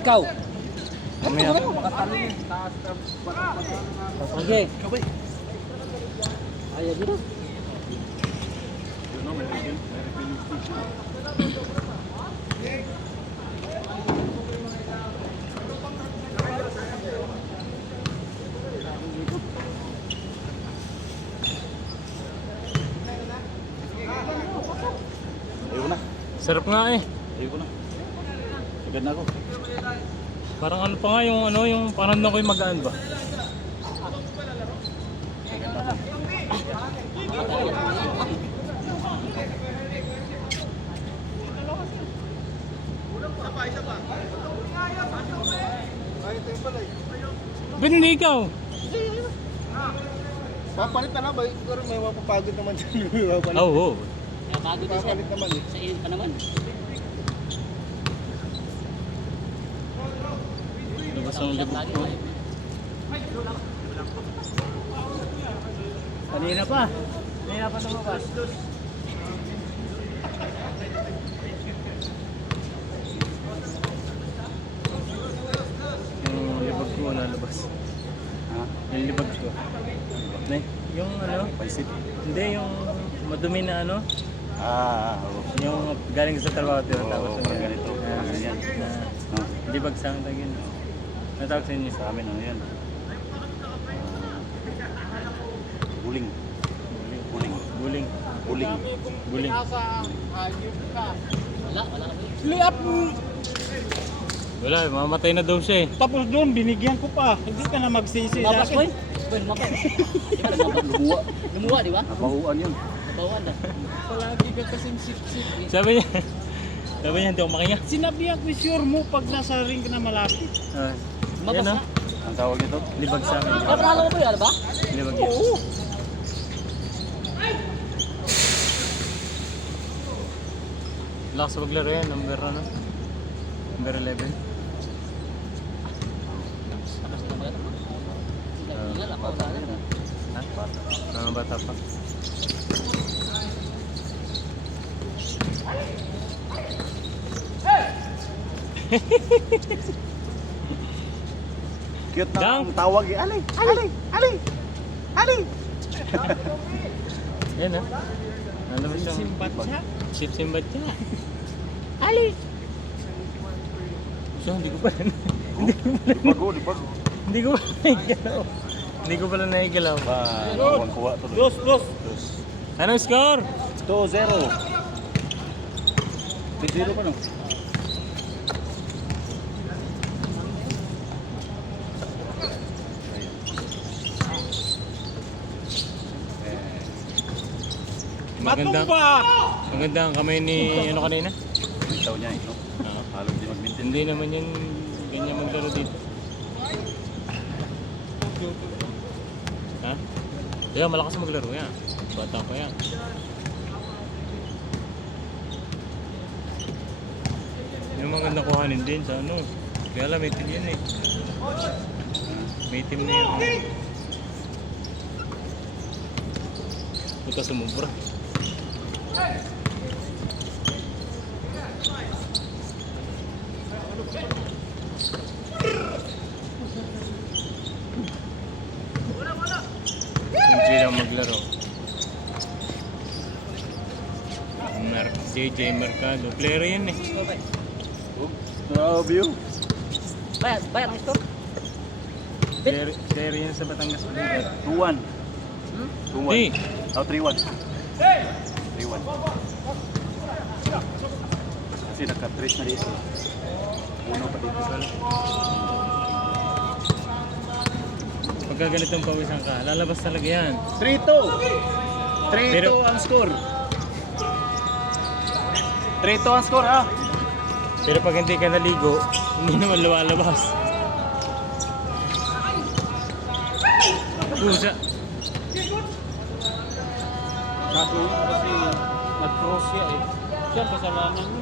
ikaw. Mamaya. Sige. Ayaw dito. Ayoko na. Sarap nga eh. Ayoko na. Agad na ako. Parang ano pa nga yung ano, yung parang na ko yung magaan ba? Agad na ako. Ba't hindi ikaw? Papalit na lang ba? Pero may mapapagod naman dyan. Oo. Oh, Bago din siya. Papalit naman eh. Sa init pa naman. Labas ang libog ko. Kanina pa. Kanina pa tumabas. Yung libog ko lalabas. Ha? Yung libog ko. Yung ano? Pansit. Hindi, yung madumi na ano? Oo. Yung galing sa trabaho tinatawag Oo, sa parang ganito. Parang ganyan. Ah, libag sa akin tagin. Natawag sa inyo. sa amin ano yan? Buling. Buling. Buling. Buling. Buling. Wala kami. Liap, Wala, mamatay na daw siya eh. tapos doon binigyan ko pa. Hindi ka na magsisi. Mabas ko eh. Well, mabas. Lumuwa. Lumuha, di ba? Nabahuan yun. Nabawan na. Palagi ka kasing sip-sip. Sabi niya, hindi ako makinga. Sinabi ako sure mo pag nasa ring ka na malapit. Ah, Mabas yan, na. ah. Ang tawag nito? Libag sa akin. Kaya panalo mo ba yun, ba? Libag yan. Oo. Lakas maglaro yan, number ano? Number 11. Tapos na maganda. Tingnan lang, pauta na. Ha? Mga bata pa. Cute na Dang. ang tawag eh. Ali! Ali! Ali! Ali! Yan ah. Ano ba siyang Simpat siya. chip simbat niya? Ali! So, hindi ko pa Libago, libago. hindi ko pa naigalaw. Hindi ko pala naigalaw. Nawang kuha to. Dos, dos. Dos. Anong score? 2-0. 3-0 pa no? Maganda. Matumba! Maganda ang kamay ni ano kanina? Bitaw niya eh. No? Oo. Halos di mag-maintain. Hindi naman yan ganyan maglaro dito. Ha? Kaya malakas maglaro yan. Bata pa yan. Yung maganda kuhanin din sa ano. Kaya alam, may team yan eh. May team na yan. Punta sumubra. Simple lang maglaro. JJ Mercado. Player yan eh. Love you. Bayad ang store. Player yan sa Batangas. 2-1. 2-1. Hey! Oh, 3-1. 3-1. Kasi naka-trace na dito. Uno pa dito. Pagka ganitong pawisan ka, lalabas talaga yan. 3-2. 3-2 Pero- ang score. 3-2 ang score ah. Pero pag hindi ka naligo, hindi naman lumalabas. Pusa. Sabi mo kasi nag-cross siya eh. Siya kasalanan mo.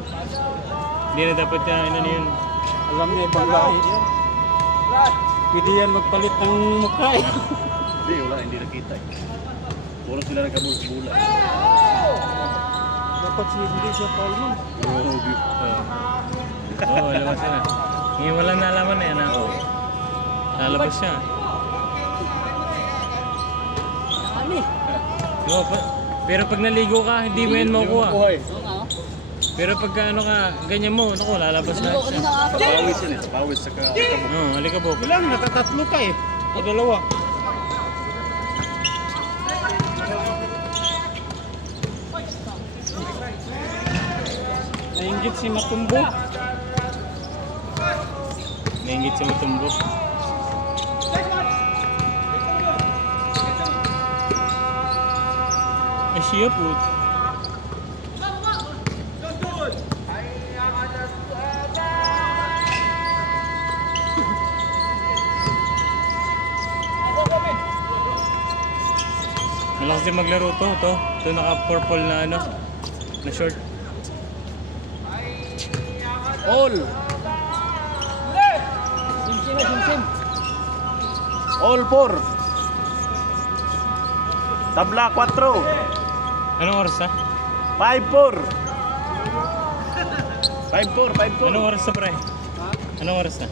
Hindi na dapat na ano yun. Alam niya ibang lahi yan. Pwede yan magpalit ng mukha eh. Hindi, wala. Hindi nakita eh. Wala sila nagkabula. Dapat siya hindi siya foul nun. Oh, Oo, labas yan ah. Ngayon walang nalaman na yan, ha? Lalabas siya. Kami. Oo, pero pag naligo ka, hindi mo yan makukuha. Buhay. Oo nga, oh. Pero pag ano ka, ganyan mo, naku, lalabas na Naligo siya. kanina nga ako. Sa pawis yun eh. Sa pawis saka kabuk. Oo, halika po. Bilang, natatatlo ka eh. O dalawa. Nainggit si Matumbo. Nainggit sa matumbo. Ay, siya po. Malakas din maglaro to. Ito naka-purple na ano, na short. All! Simsim eh, simsim. All 4! Tabla 4! Anong oras na? 5-4! 5-4, 5-4. Anong oras na, pre? Anong oras na?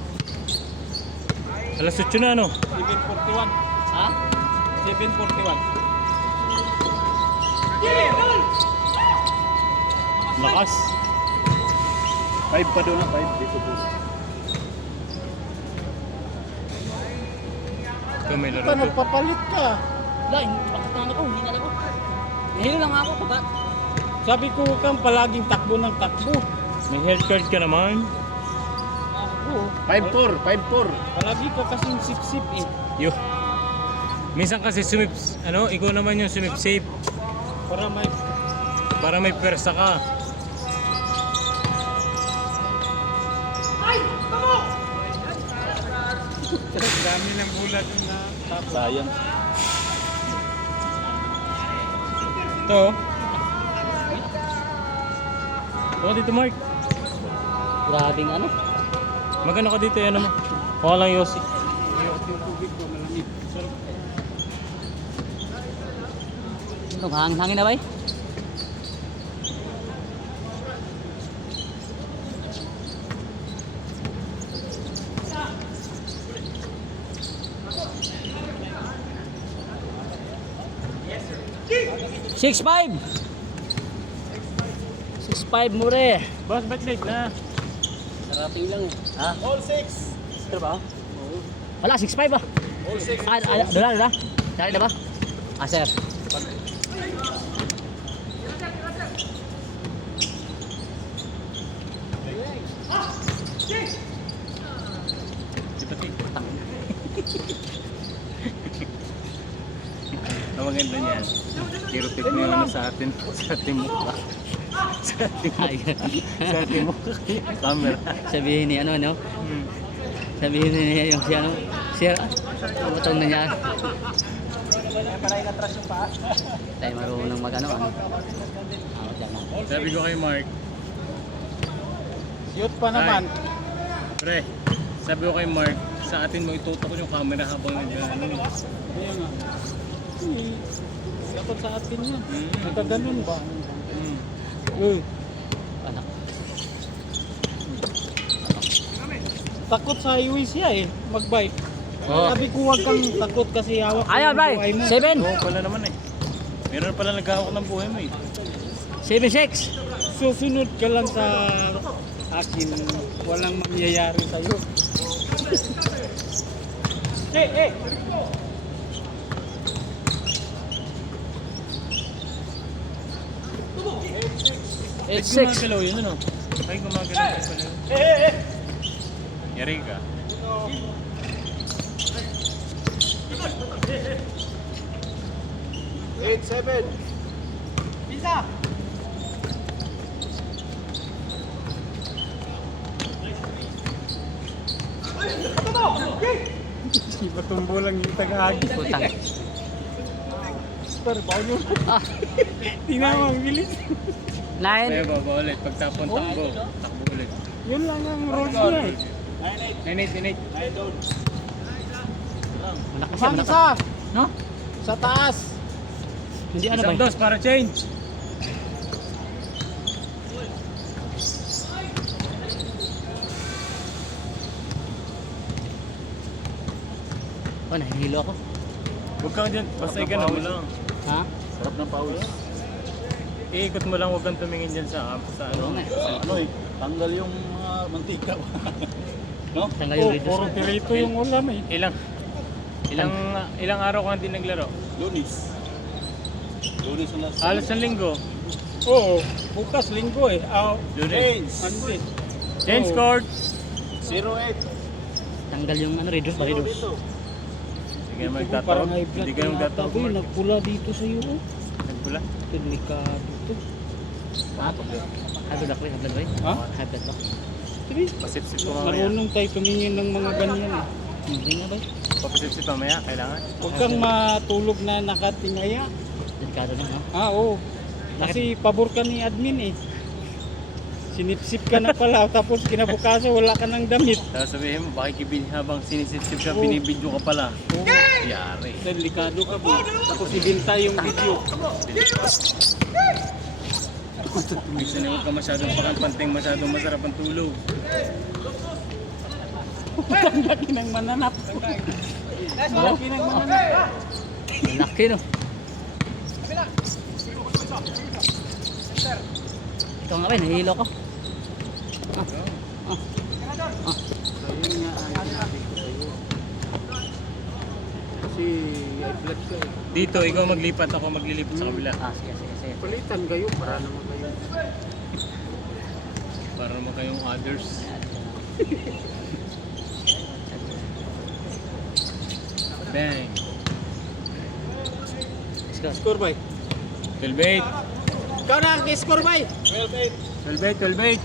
Alas 8 na, ano? 7:41. Ha? 7:41. Lakas. 5 pa doon na, 5 dito po. Ito may laro Paano to. papalit ka? Wala, bakit na ako, hindi na ako. Nahilo lang ako, paba. Sabi ko huwag kang palaging takbo ng takbo. May health card ka naman. Oo. 5-4, 5-4. Palagi ka kasing sip-sip eh. Yo. Minsan kasi ikaw naman yung sumip-safe Para may para may persa ka. dami ng bulat yung na tapos. Sayang. Ito. Ito dito, Mark. Grabing ano. Magano ka dito, ano mo? Mukha lang Yossi. Yung tubig ko malamig. Sarap. Ito, hangin-hangin na ba eh? Six five. 6'5" mure. Boss, ba't late na? Sarating lang eh. Ha? All 6! Ito ba? Wala, 6'5" ah. All 6! Dala. Dali na ba? Ah, sir. Ito, Ang maganda niyan. Kirutik mo yung ano sa atin. Sa ating mukha. Sa ating mukha. Camera. Sabihin ni ano. Sabihin niya yung siya utong na niya. Tayo marunong mag-ano. Sabi ko kay Mark, Shoot pa naman. pre, sabi ko kay Mark, sa atin mo itutok yung camera habang nag-ano. Ayan nga. Dapat sa atin yan. Nagkaganon ba? Anak. Takot sa highway siya eh. Mag-bike. Oh. Sabi ko huwag kang takot kasi hawak Ayaw, yung bye. buhay mo. 7. Oo pala naman eh. Meron pala naghahawak ng buhay mo eh. 7-6. Susunod ka lang sa akin. Walang mangyayari sa'yo. Eh! 8-6. Gumagalaw yun ano? Ay gumagalaw ka pala. Yari ka. Si Batumbo lang yung taga-agi. Putang. Pero bawa nyo. Ah, Tingnan mo, ang bilis. 9. Kaya baba ulit. Pag tapon takbo. Takbo ulit. Yun lang ang rules niya eh. 9-8. Malakas Pang yan. isa! No? Sa taas! Hindi ano ba? Isang dos para change. nahihilo ako. Huwag kang dyan, basta ikana mo lang. Ha? Sarap ng pawis. Iikot mo lang, huwag kang tumingin dyan sa Oo ano. nga. Ano eh, tanggal yung mga mantika. No? Tanggal yung Oh, reduce. puro pirito yung ulam eh. Ilang araw ka hindi naglaro? Lunis. Lunis na last. Halos ng linggo. Oo, bukas linggo eh. Lunes. Monday. James scored. 08. Tanggal yung ano, reduce ba reduce? Hindi ka Parang magtatawag. high blood Hindi ka na magtatawag. ata, boy. Nagpula dito sa iyo. Oh. Nagpula. Delikado to. High blood ako eh, high blood ba eh? Ha? High blood ba? Sige. Pasipsip ko mamaya. Marunong tayo tumingin ng mga ganyan eh. Hindi nga ba? Papasipsip mamaya, kailangan. Huwag kang matulog na nakatingaya. Delikado na, no? Oo. Kasi pabor ka ni admin eh. Sinipsip ka na pala tapos kinabukasan wala ka ng damit. Tapos sabihin mo, habang sinisipsip ka, Oo. binibidyo ka pala. Oo. Yari. Delikado ka ba? Tapos ibinta yung video. Minsan huwag ka masyadong pakampanteng, masyadong masarap ang tulog. Ang laki ng mananap. Ang laki ng mananap. Laki, no? Ikaw nga ba, nahihilo ko. Ayun nga ang sinabi ko sa'yo. Kasi high blood ka eh. Dito, ikaw maglipat, ako maglilipat sa kabila. Sige, sige, sige. Palitan kayo para naman kayo. Para naman kayong others. Bang! Let's go. Score by. 12-8. Ikaw na ang score by. 12-8, 12-8.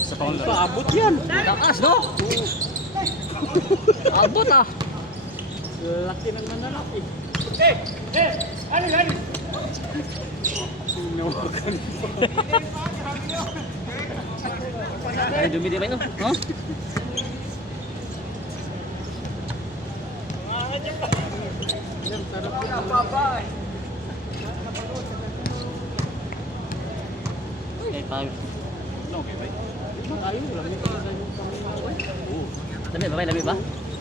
Sa paong laro. Paabot yan. Taas, no? Abot, ah. Laki ng mananap eh. Sinawakan pa. Ay, dumi di ba, no? No? Yan, sarap yan. Okay, pag... Ayun, lamig ka sa yung pangaway. Lami ba, lami ba?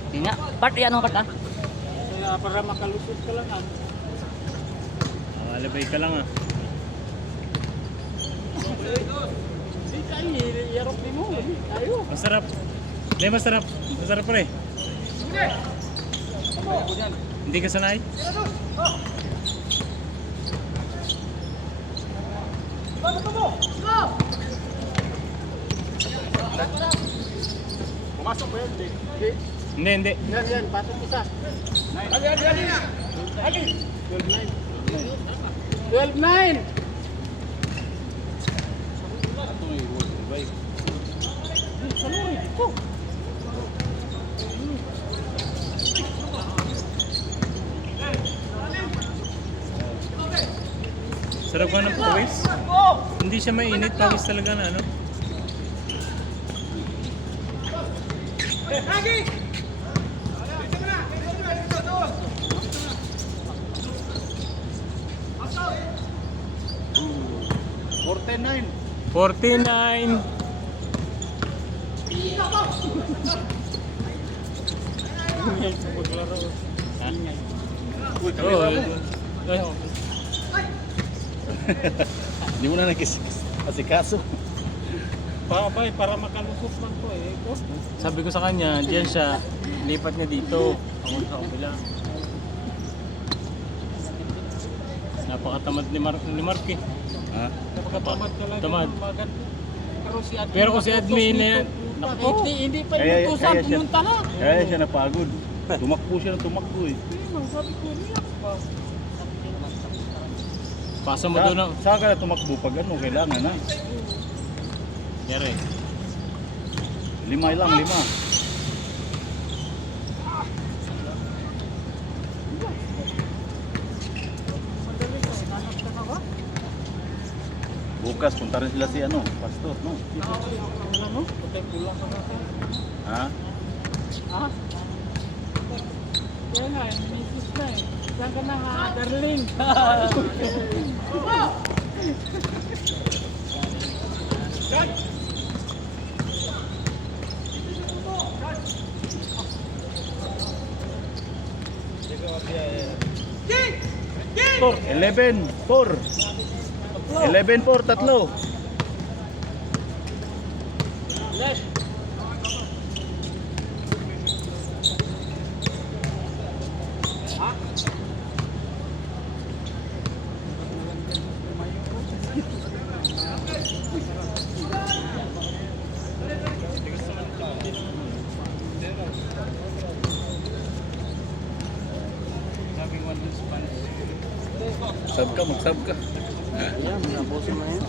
Hindi nga. Part, yan ang part, ah. Kaya para makalusot ka lang ah. Alabay ka lang ah. Di kayo, yarok din mo. Tayo. Masarap. Hindi, masarap. Masarap pre. Hindi ka sanay? Pumasok ba yan? Hindi, hindi. Yan, pasok isa. Ali! 12-9! 12-9! Sa lori, dito. Sarap ka ng pawis. Hindi siya mainit, pawis talaga na ano. $49. 49. Ingay sa paglaro. Ingay. Uy, kami Oh, ba mo? Hindi mo na nag-asikaso. Papay, para makalusot lang to eh. Ito. sabi ko sa kanya, diyan siya, lipat niya dito. Ako sa kabila. Napakatamad ni Mark eh. Ha? Napakatamad talaga. Tamad. Magad. Pero si admin, Pero kung si admin na yan, naku, hindi pa Kaya- inutusan, kaya siya- pumunta na. Kaya siya napagod. Tumakbo siya ng tumakbo eh. Sabi ko, relax pa. pasa mo doon na. Saan ka na tumakbo pag ano, kailangan na. Yari. 5 lang, 5. Madali ka, hanap ka na ba? Bukas, punta rin sila si ano, pastor, no? Ano mo? Patay pulang ka natin. Ha? Ha? Kaya nga, misis na eh. Saan ka na ha, darling? 11-4. 11-4, tatlo. Sab ka, mag-sub ka. Ayan, nabuso na yan.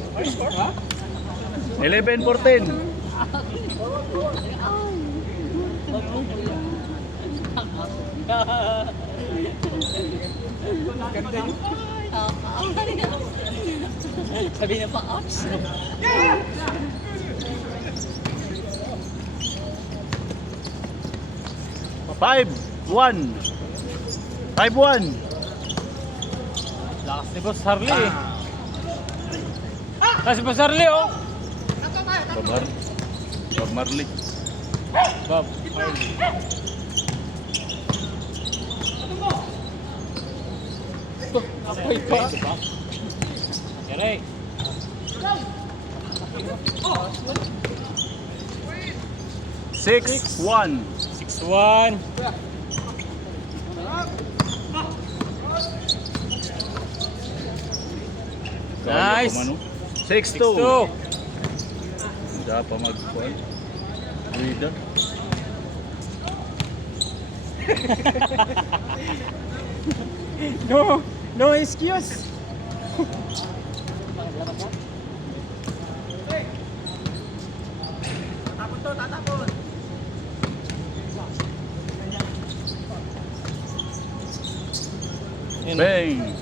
11-14. Sabi niya pa, ouch. Five, 1. 5-1. Lakas ni Boss Harley eh. Kasi Boss Harley oh. Bob Marley. Bob Harley. Apoy pa. Yari. Six, 1. 6-1. Nice. 6-2. 6-2. Hindi pa mag-call. Leader. No excuse. Yun. Bang.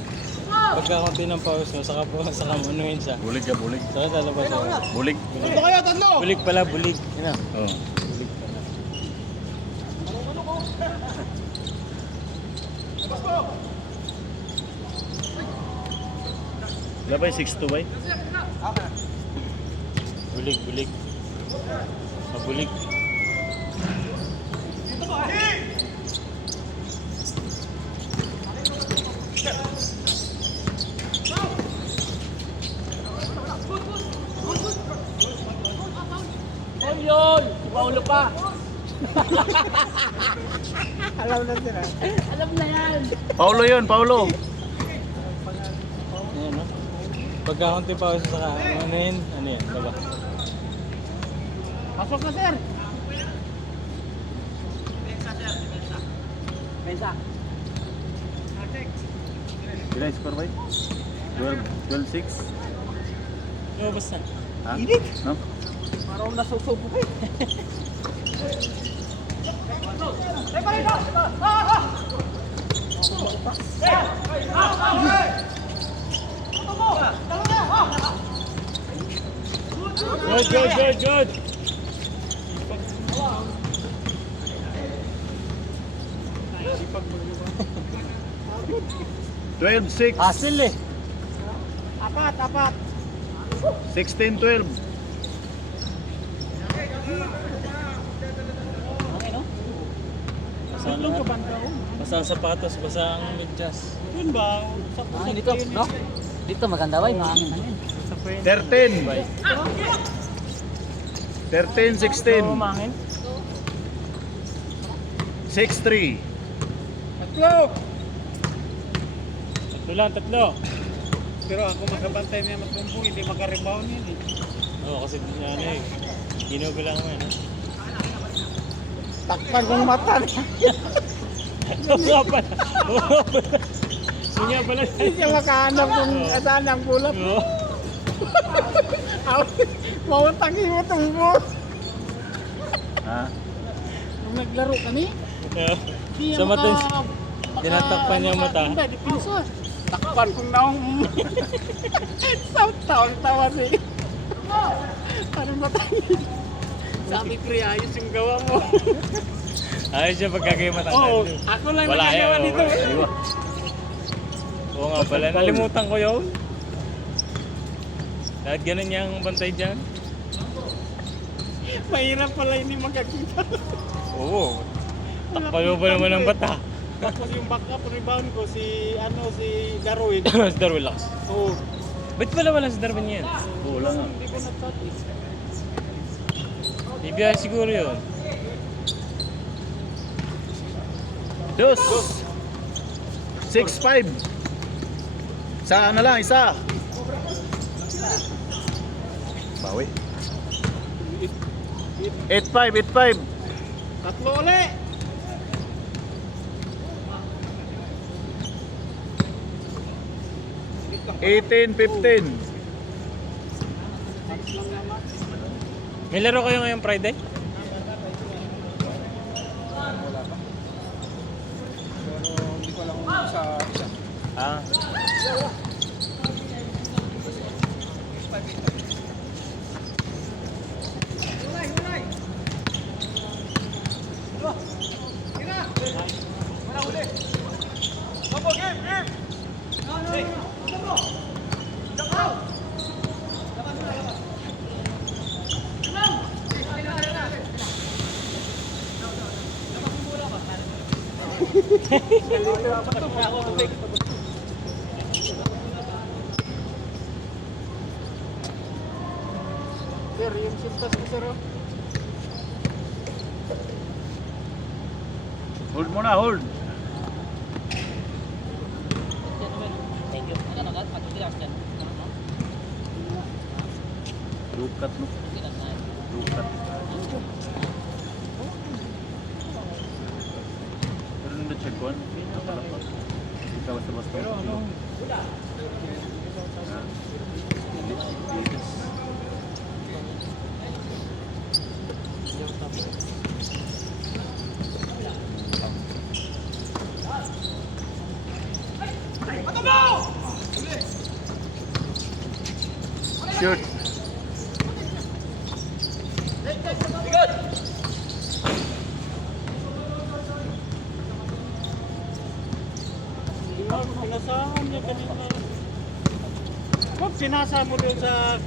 Pagkakunti ng pause mo, saka mo anuhin siya. Bulig ka, bulig. Saka lalabas siya. Bulig. Bulig pala, bulig. Yun na. Oh. Bulig pala. Labay 6-2 bay. Bulig, bulig. Mabulig. Yun! Paulo pa! Alam na sila. Alam na yan! Paulo yun, Paulo. Ayan no? Pagkakunti pause saka anuhin, ano yan, baba. Pasok na sir. Mensa. Ilan score bay? 12-6. Lumabas na. Ha? No? Parang nasusubo ko. Good, good, good, good. 12-6. Hassle eh. Apat. 16-12. Basa ang lahat. Basa ang sapatos, basa ang medyas. Yun ba? Ah, dito, no? Dito maganda ba? Mahangin na yun. 13. 13-16. Umangin. 6-3. Tatlo. Tatlo lang, tatlo. Pero ako makabantay niya matumpong, hindi makarebound yun eh. Oo, kasi ano eh. Ginugo lang mo eh. Takpan kong mata niya. Oo nga pala. Oo nga pala. Sunya pala. Hindi siya makahanap kung saan ang bulap. Oo. Mauntangin mo itong boss. Ha? Nung naglaro kami, di Sa mata, tinatakpan niya ang mata. Hindi, di pinso. Takpan kong naong. Tawa siya. Parang matangin. Sabi ko, ayos yung gawa mo. Ayos siya pagkagay matangkad. Oo, ako lang Wala nagagawa yan, dito. oo. Oo nga pala, nalimutan ko yun. Lahat ganun niyang bantay dyan. Mahirap pala hindi magkakita. Oo. Takpayo ba naman ang bata? Tapos yung backup rebound ko si Darwin. Si Darwin lakas. Oo. Ba't pala wala si Darwin yan? Wala nga. Hindi ko nag-touch. Ibiyahe siguro yun. Dos! 6-5. Sa ano lang, isa. Bawi. 8-5. Tatlo ulit. Eighteen, 15. May laro kayo ngayong Friday? Ah. Sir, yung sintas ko sir. Oh. Hold mo na, hold. Lukat no. Lukat. Pero nung na-check ko, napalapag. Ikaw basta-basta. Pero ano? Litis. Shoot. Pinasahan niya kanina. Huwag pinasa mo doon sa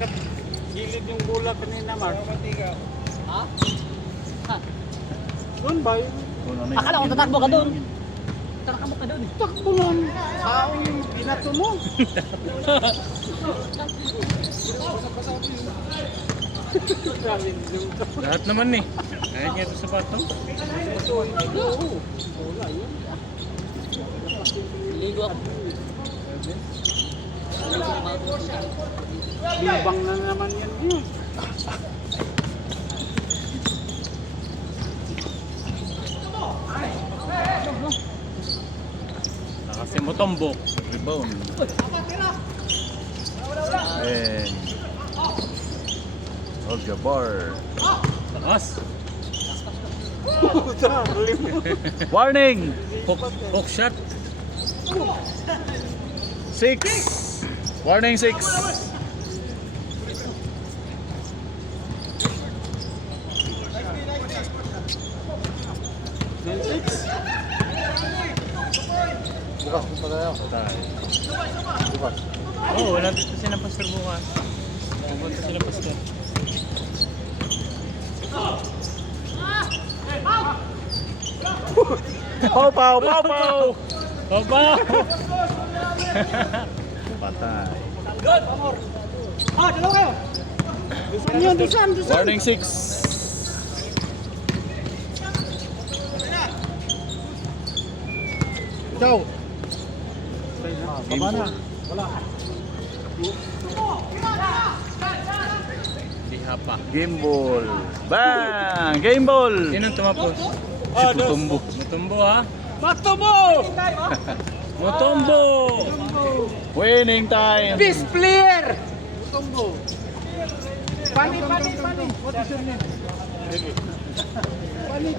gilid yung bola kanina, Mark. Ha? Doon ba yun? Akala ko tatakbo ka doon. Tatakbo ka doon. Takbo lang. Sao yung binato mo? Lahat naman eh. Kahit nga ito sa patong. Ligo ako. Bibang na naman yan. Kasi Mutombo. Rebound. And hold your bar. Takas. Warning! Hook shot. 6. Warning 6. Bukas mo pala yan. Bukas. Oo, wala dito sila pastor bukas. Pupunta sila pastor. Pow, pow, pow, pow! Baba! Patay. Dalawa kayo. Dusan. Warning 6. Ikaw. Baba na. Wala. Di hapa. Game ball. Bang! Game ball! Sinong tumapos? Si Putumbo. Mutombo ha? Matobo! Mutombo! Winning time! Best player! Tumbo. Pani. What is your name? Pani.